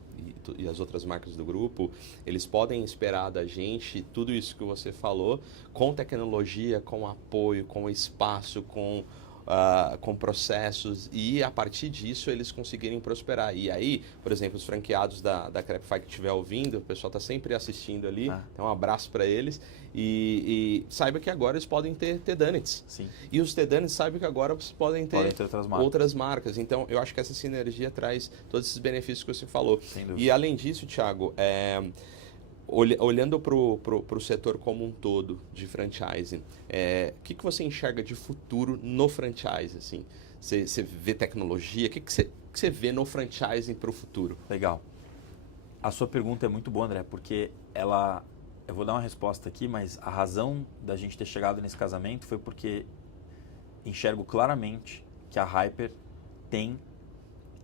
e as outras marcas do grupo, eles podem esperar da gente tudo isso que você falou, com tecnologia, com apoio, com espaço, com processos, e a partir disso eles conseguirem prosperar. E aí, por exemplo, os franqueados da Crepify que estiver ouvindo, o pessoal está sempre assistindo ali, então um abraço para eles, e saiba que agora eles podem ter T-Donuts. E os T-Donuts saibam que agora vocês podem ter outras marcas. Então, eu acho que essa sinergia traz todos esses benefícios que você falou. E além disso, Thiago, olhando para o setor como um todo de franchising, o que você enxerga de futuro no franchising? Assim? Você vê tecnologia? O que você vê no franchising para o futuro? Legal. A sua pergunta é muito boa, André, porque eu vou dar uma resposta aqui, mas a razão da gente ter chegado nesse casamento foi porque enxergo claramente que a Hyper tem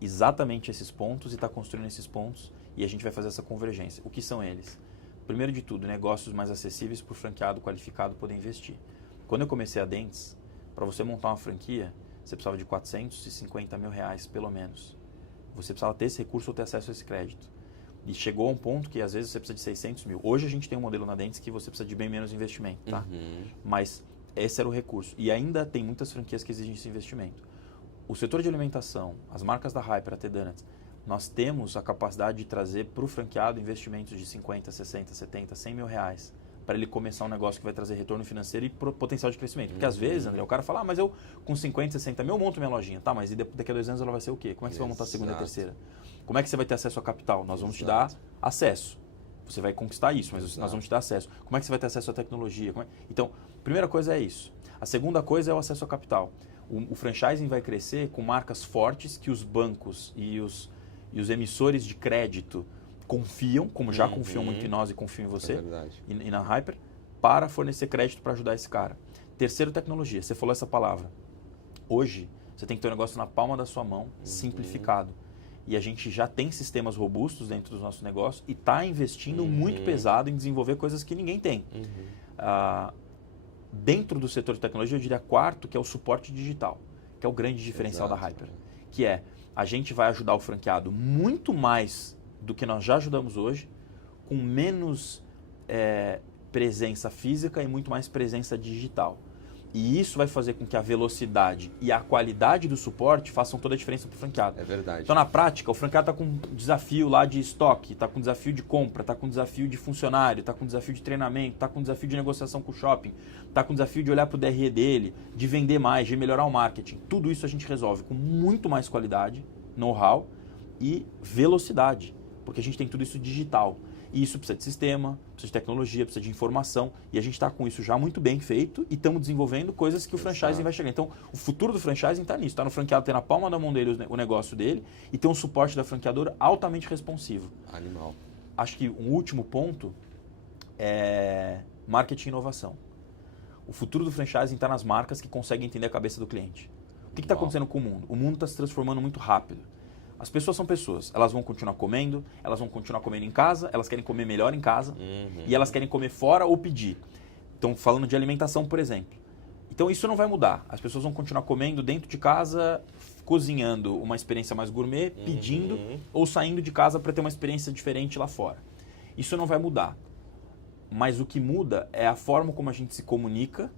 exatamente esses pontos e está construindo esses pontos, e a gente vai fazer essa convergência. O que são eles? Primeiro de tudo, negócios mais acessíveis para o franqueado qualificado poder investir. Quando eu comecei a Dentes, para você montar uma franquia, você precisava de 450 mil reais, pelo menos. Você precisava ter esse recurso ou ter acesso a esse crédito. E chegou a um ponto que, às vezes, você precisa de 600 mil. Hoje, a gente tem um modelo na Dentes que você precisa de bem menos investimento, tá? Mas esse era o recurso. E ainda tem muitas franquias que exigem esse investimento. O setor de alimentação, as marcas da Hyper, a T-Donuts, nós temos a capacidade de trazer para o franqueado investimentos de 50, 60, 70, 100 mil reais para ele começar um negócio que vai trazer retorno financeiro e potencial de crescimento. Porque às vezes, André, o cara fala, mas eu com 50, 60 mil eu monto minha lojinha. Tá, mas e daqui a 2 anos ela vai ser o quê? Como é que você vai montar a segunda e a terceira? Como é que você vai ter acesso a capital? Nós vamos te dar acesso. Você vai conquistar isso, mas nós vamos te dar acesso. Como é que você vai ter acesso à tecnologia? Então, a primeira coisa é isso. A segunda coisa é o acesso ao capital. O franchising vai crescer com marcas fortes que os bancos e os emissores de crédito confiam, como já confiam muito em nós e confiam em você e na Hyper, para fornecer crédito para ajudar esse cara. Terceiro, tecnologia. Você falou essa palavra. Hoje, você tem que ter um negócio na palma da sua mão, simplificado. E a gente já tem sistemas robustos dentro do nosso negócio e está investindo muito pesado em desenvolver coisas que ninguém tem. Dentro do setor de tecnologia, eu diria quarto, que é o suporte digital, que é o grande diferencial da Hyper. Que é, a gente vai ajudar o franqueado muito mais do que nós já ajudamos hoje, com menos presença física e muito mais presença digital. E isso vai fazer com que a velocidade e a qualidade do suporte façam toda a diferença para o franqueado. É verdade. Então, na prática, o franqueado está com um desafio lá de estoque, está com um desafio de compra, está com um desafio de funcionário, está com um desafio de treinamento, está com um desafio de negociação com o shopping, está com um desafio de olhar para o DRE dele, de vender mais, de melhorar o marketing. Tudo isso a gente resolve com muito mais qualidade, know-how e velocidade, porque a gente tem tudo isso digital. E isso precisa de sistema, precisa de tecnologia, precisa de informação. E a gente está com isso já muito bem feito e estamos desenvolvendo coisas que o franchising vai chegar. Então, o futuro do franchising está nisso. Está no franqueado ter na palma da mão dele o negócio dele e ter um suporte da franqueadora altamente responsivo. Animal. Acho que um último ponto é marketing e inovação. O futuro do franchising está nas marcas que conseguem entender a cabeça do cliente. O que está acontecendo com o mundo? O mundo está se transformando muito rápido. As pessoas são pessoas, elas vão continuar comendo, elas vão continuar comendo em casa, elas querem comer melhor em casa e elas querem comer fora ou pedir. Então, falando de alimentação, por exemplo. Então, isso não vai mudar. As pessoas vão continuar comendo dentro de casa, cozinhando uma experiência mais gourmet, pedindo ou saindo de casa para ter uma experiência diferente lá fora. Isso não vai mudar. Mas o que muda é a forma como a gente se comunica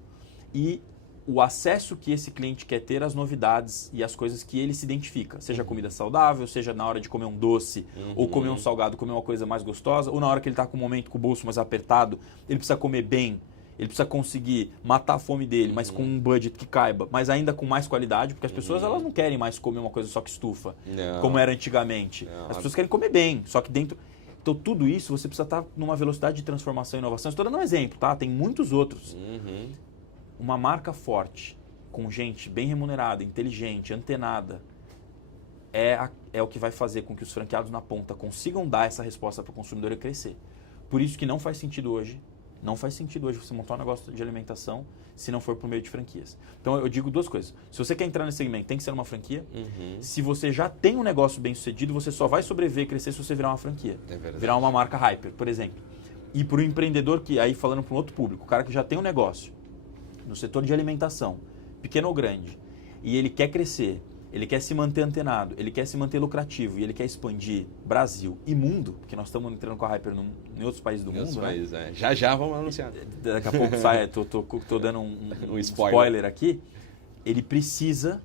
e o acesso que esse cliente quer ter às novidades e às coisas que ele se identifica. Seja comida saudável, seja na hora de comer um doce, ou comer um salgado, comer uma coisa mais gostosa, ou na hora que ele está com um momento com o bolso mais apertado, ele precisa comer bem, ele precisa conseguir matar a fome dele, mas com um budget que caiba, mas ainda com mais qualidade, porque as pessoas elas não querem mais comer uma coisa só que estufa, como era antigamente. As pessoas querem comer bem, só que dentro... Então, tudo isso você precisa estar numa velocidade de transformação e inovação. Estou dando um exemplo, tá? Tem muitos outros. Uma marca forte, com gente bem remunerada, inteligente, antenada, é o que vai fazer com que os franqueados na ponta consigam dar essa resposta para o consumidor e crescer. Por isso que não faz sentido hoje você montar um negócio de alimentação se não for por meio de franquias. Então eu digo duas coisas. Se você quer entrar nesse segmento, tem que ser uma franquia. Se você já tem um negócio bem sucedido, você só vai sobreviver e crescer se você virar uma franquia. Virar uma marca Hyper, por exemplo. E para o empreendedor, que aí falando para um outro público, o cara que já tem um negócio no setor de alimentação, pequeno ou grande, e ele quer crescer, ele quer se manter antenado, ele quer se manter lucrativo e ele quer expandir Brasil e mundo, porque nós estamos entrando com a Hyper em outros países do mundo, países, né? Já vamos anunciar. Daqui a pouco sai, tô dando um spoiler aqui. Ele precisa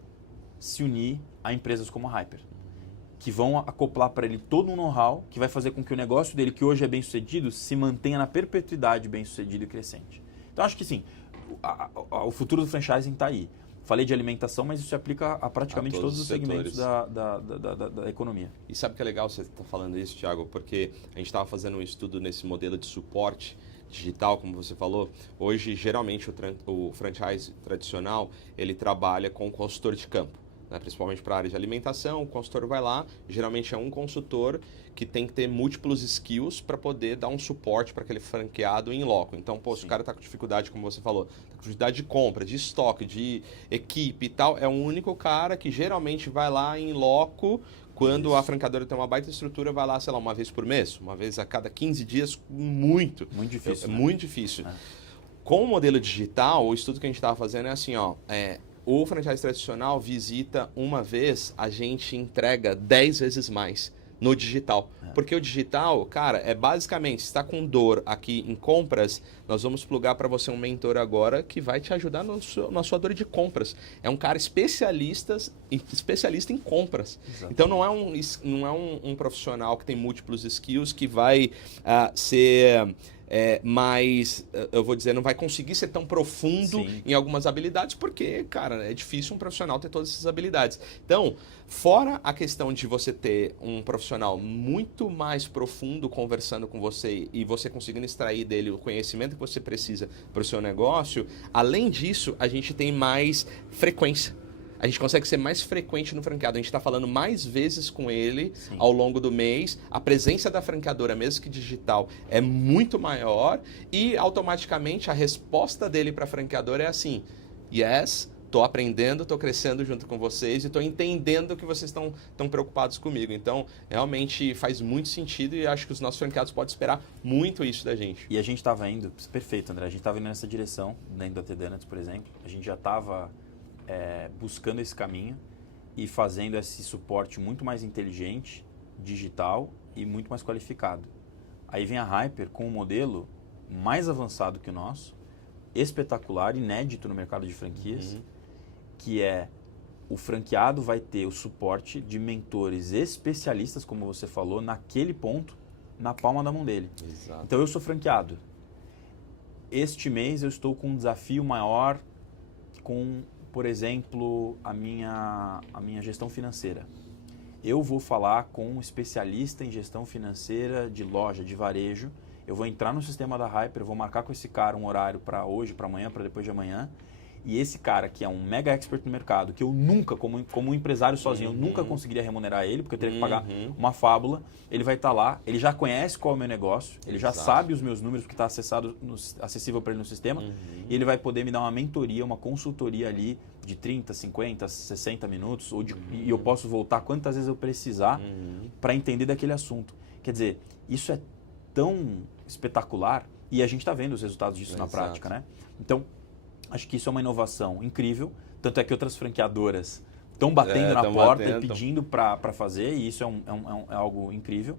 se unir a empresas como a Hyper, que vão acoplar para ele todo um know-how que vai fazer com que o negócio dele, que hoje é bem sucedido, se mantenha na perpetuidade bem sucedido e crescente. Então acho que sim, o futuro do franchising está aí. Falei de alimentação, mas isso se aplica a praticamente todos os segmentos da economia. E sabe que é legal você estar falando isso, Thiago? Porque a gente estava fazendo um estudo nesse modelo de suporte digital, como você falou. Hoje, geralmente, o franchise tradicional, ele trabalha com o consultor de campo. Principalmente para a área de alimentação, o consultor vai lá, geralmente é um consultor que tem que ter múltiplos skills para poder dar um suporte para aquele franqueado em loco. Então, se o cara está com dificuldade, como você falou, tá com dificuldade de compra, de estoque, de equipe e tal, é o único cara que geralmente vai lá em loco quando a franqueadora tem uma baita estrutura, vai lá, sei lá, uma vez por mês, uma vez a cada 15 dias, muito difícil. Muito difícil. Com o modelo digital, o estudo que a gente estava fazendo é assim, o franchise tradicional visita uma vez, a gente entrega 10 vezes mais no digital. Porque o digital, cara, é basicamente, se está com dor aqui em compras, nós vamos plugar para você um mentor agora que vai te ajudar na sua dor de compras. É um cara especialista em compras. Exato. Então não é um profissional que tem múltiplos skills que vai ser mas eu vou dizer, não vai conseguir ser tão profundo Sim. em algumas habilidades, porque, cara, é difícil um profissional ter todas essas habilidades. Então, fora a questão de você ter um profissional muito mais profundo conversando com você e você conseguindo extrair dele o conhecimento que você precisa para o seu negócio, além disso, a gente tem mais frequência. A gente consegue ser mais frequente no franqueado. A gente está falando mais vezes com ele Sim. ao longo do mês. A presença da franqueadora, mesmo que digital, é muito maior. E automaticamente a resposta dele para a franqueadora é assim: yes, estou aprendendo, estou crescendo junto com vocês e estou entendendo que vocês estão preocupados comigo. Então, realmente faz muito sentido e acho que os nossos franqueados podem esperar muito isso da gente. E a gente estava indo, perfeito, André, a gente estava indo nessa direção, dentro da T-Donuts, por exemplo. A gente já estava buscando esse caminho e fazendo esse suporte muito mais inteligente, digital e muito mais qualificado. Aí vem a Hyper com um modelo mais avançado que o nosso, espetacular, inédito no mercado de franquias, que é o franqueado vai ter o suporte de mentores especialistas, como você falou, naquele ponto, na palma da mão dele. Exato. Então eu sou franqueado. Este mês eu estou com um desafio maior com, por exemplo, a minha gestão financeira. Eu vou falar com um especialista em gestão financeira de loja, de varejo. Eu vou entrar no sistema da Hyper, eu vou marcar com esse cara um horário para hoje, para amanhã, para depois de amanhã. E esse cara, que é um mega expert no mercado, que eu nunca, como um empresário sozinho, eu nunca conseguiria remunerar ele, porque eu teria que pagar uma fábula, ele vai estar lá, ele já conhece qual é o meu negócio, ele já sabe os meus números, porque está acessível para ele no sistema, e ele vai poder me dar uma mentoria, uma consultoria ali de 30, 50, 60 minutos, e eu posso voltar quantas vezes eu precisar para entender daquele assunto. Quer dizer, isso é tão espetacular, e a gente está vendo os resultados disso na prática, né? Então, acho que isso é uma inovação incrível, tanto é que outras franqueadoras estão batendo na porta e pedindo para fazer, e isso é algo incrível.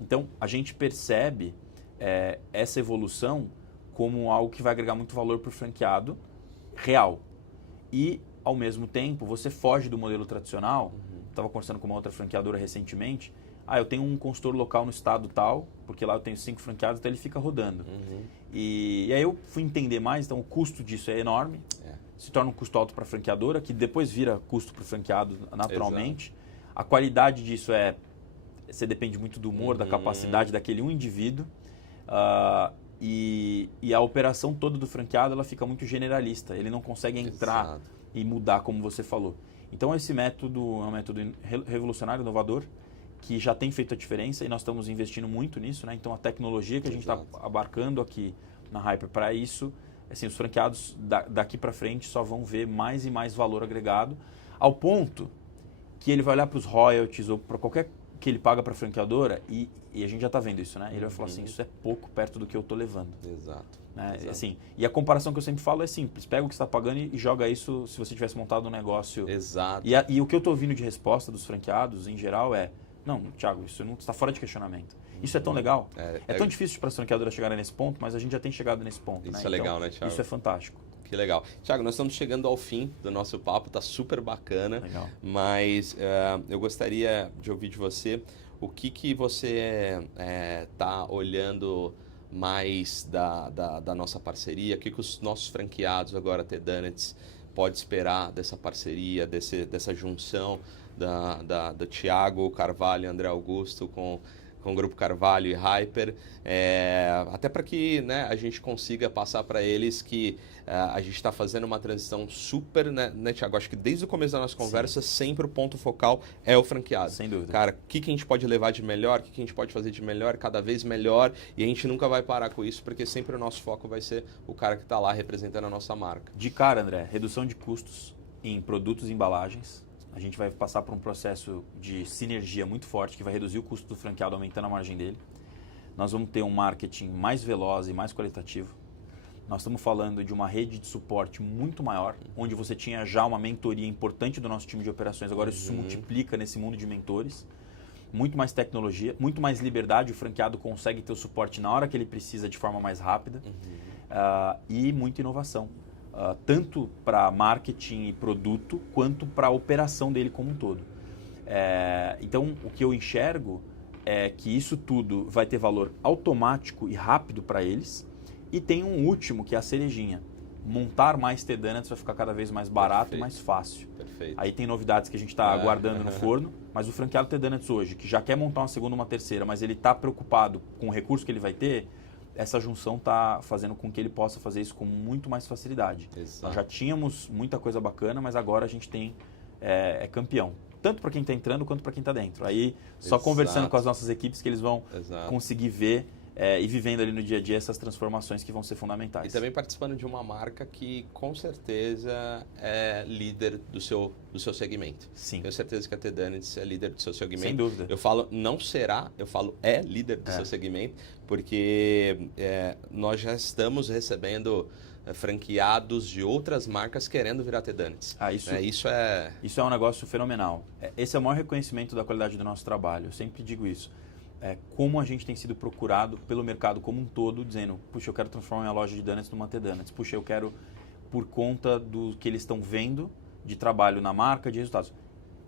Então, a gente percebe essa evolução como algo que vai agregar muito valor para o franqueado real. E, ao mesmo tempo, você foge do modelo tradicional. Estava conversando com uma outra franqueadora recentemente. Eu tenho um consultor local no estado tal, porque lá eu tenho 5 franqueados, então ele fica rodando. E aí eu fui entender mais, então o custo disso é enorme, se torna um custo alto para a franqueadora, que depois vira custo para o franqueado naturalmente. A qualidade disso você depende muito do humor, da capacidade daquele um indivíduo, e a operação toda do franqueado ela fica muito generalista, ele não consegue entrar e mudar como você falou. Então esse método é um método revolucionário, inovador, que já tem feito a diferença e nós estamos investindo muito nisso, né? Então a tecnologia que a gente está abarcando aqui na Hyper para isso, assim, os franqueados daqui para frente só vão ver mais e mais valor agregado, ao ponto que ele vai olhar para os royalties ou para qualquer que ele paga para a franqueadora e a gente já está vendo isso, né? Ele vai falar assim, isso é pouco perto do que eu estou levando. Né? Assim, e a comparação que eu sempre falo é simples, pega o que você está pagando e joga isso se você tivesse montado um negócio. E o que eu estou ouvindo de resposta dos franqueados em geral não, Thiago, isso não está fora de questionamento. Isso é tão legal. É tão difícil para as franqueadoras chegarem nesse ponto, mas a gente já tem chegado nesse ponto. Isso né? é legal, né, Thiago? Isso é fantástico. Que legal. Thiago, nós estamos chegando ao fim do nosso papo, tá super bacana. Legal. Mas eu gostaria de ouvir de você o que você está olhando mais da nossa parceria, o que os nossos franqueados agora, T-Donuts, pode esperar dessa parceria, dessa junção do Thiago Carvalho e André Augusto com o Grupo Carvalho e Hyper, até para que, né, a gente consiga passar para eles que a gente está fazendo uma transição super, né, Thiago? Acho que desde o começo da nossa conversa, sempre o ponto focal é o franqueado. Sem dúvida. Cara, o que a gente pode levar de melhor, o que a gente pode fazer de melhor, cada vez melhor, e a gente nunca vai parar com isso, porque sempre o nosso foco vai ser o cara que está lá representando a nossa marca. De cara, André, redução de custos em produtos e embalagens. A gente vai passar por um processo de sinergia muito forte, que vai reduzir o custo do franqueado, aumentando a margem dele. Nós vamos ter um marketing mais veloz e mais qualitativo. Nós estamos falando de uma rede de suporte muito maior, onde você tinha já uma mentoria importante do nosso time de operações. Agora isso se multiplica nesse mundo de mentores. Muito mais tecnologia, muito mais liberdade. O franqueado consegue ter o suporte na hora que ele precisa, de forma mais rápida. E muita inovação. Tanto para marketing e produto, quanto para a operação dele como um todo. Então, o que eu enxergo é que isso tudo vai ter valor automático e rápido para eles. E tem um último, que é a cerejinha. Montar mais T-Donuts vai ficar cada vez mais barato e mais fácil. Perfeito. Aí tem novidades que a gente está aguardando no forno, mas o franqueado T-Donuts hoje, que já quer montar uma segunda, uma terceira, mas ele está preocupado com o recurso que ele vai ter, essa junção está fazendo com que ele possa fazer isso com muito mais facilidade. Exato. Nós já tínhamos muita coisa bacana, mas agora a gente tem campeão. Tanto para quem está entrando quanto para quem está dentro. Aí, só conversando com as nossas equipes que eles vão conseguir ver e vivendo ali no dia a dia essas transformações que vão ser fundamentais. E também participando de uma marca que com certeza é líder do seu segmento. Sim. Tenho certeza que a T-Donuts é líder do seu segmento. Sem dúvida. Eu falo não será, eu falo é líder do seu segmento, porque nós já estamos recebendo franqueados de outras marcas querendo virar T-Donuts. Isso é um negócio fenomenal. Esse é o maior reconhecimento da qualidade do nosso trabalho. Eu sempre digo isso. Como a gente tem sido procurado pelo mercado como um todo, dizendo, puxa, eu quero transformar minha loja de donuts numa T-Donuts. Puxa, eu quero, por conta do que eles estão vendo de trabalho na marca, de resultados.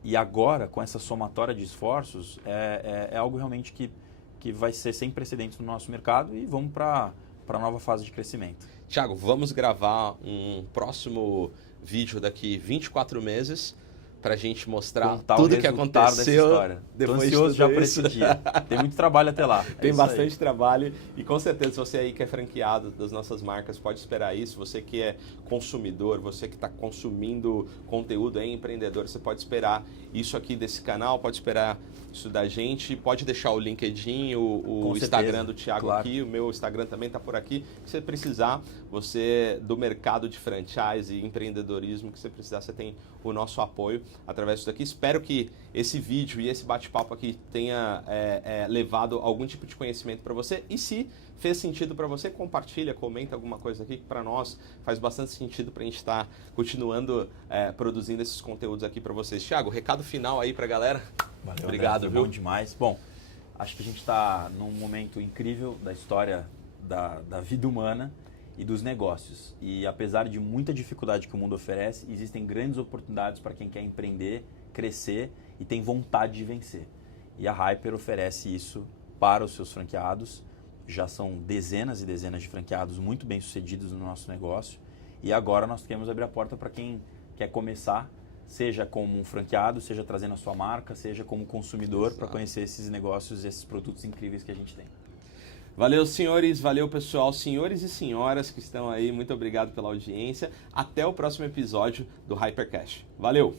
E agora, com essa somatória de esforços, é algo realmente que vai ser sem precedentes no nosso mercado e vamos para a nova fase de crescimento. Thiago, vamos gravar um próximo vídeo daqui 24 meses para a gente mostrar tudo que aconteceu depois de tudo já para esse dia. Tem muito trabalho até lá. Tem bastante trabalho e com certeza você aí que é franqueado das nossas marcas pode esperar isso. Você que é consumidor, você que está consumindo conteúdo, é empreendedor, você pode esperar isso aqui desse canal, pode esperar isso da gente. Pode deixar o LinkedIn, o Instagram do Thiago aqui, o meu Instagram também está por aqui. Se você precisar, você do mercado de franchise e empreendedorismo, que você precisar, você tem o nosso apoio através disso daqui. Espero que esse vídeo e esse bate-papo aqui tenha levado algum tipo de conhecimento para você. E se fez sentido para você, compartilha, comenta alguma coisa aqui que para nós faz bastante sentido para a gente estar continuando produzindo esses conteúdos aqui para vocês. Thiago, recado final aí para a galera. Valeu, obrigado, viu? Bom demais. Bom, acho que a gente está num momento incrível da história da vida humana e dos negócios. E apesar de muita dificuldade que o mundo oferece, existem grandes oportunidades para quem quer empreender, crescer e tem vontade de vencer. E a Hyper oferece isso para os seus franqueados. Já são dezenas e dezenas de franqueados muito bem sucedidos no nosso negócio. E agora nós queremos abrir a porta para quem quer começar, seja como um franqueado, seja trazendo a sua marca, seja como consumidor, para conhecer esses negócios e esses produtos incríveis que a gente tem. Valeu, senhores, valeu, pessoal, senhores e senhoras que estão aí, muito obrigado pela audiência. Até o próximo episódio do Hypercash. Valeu!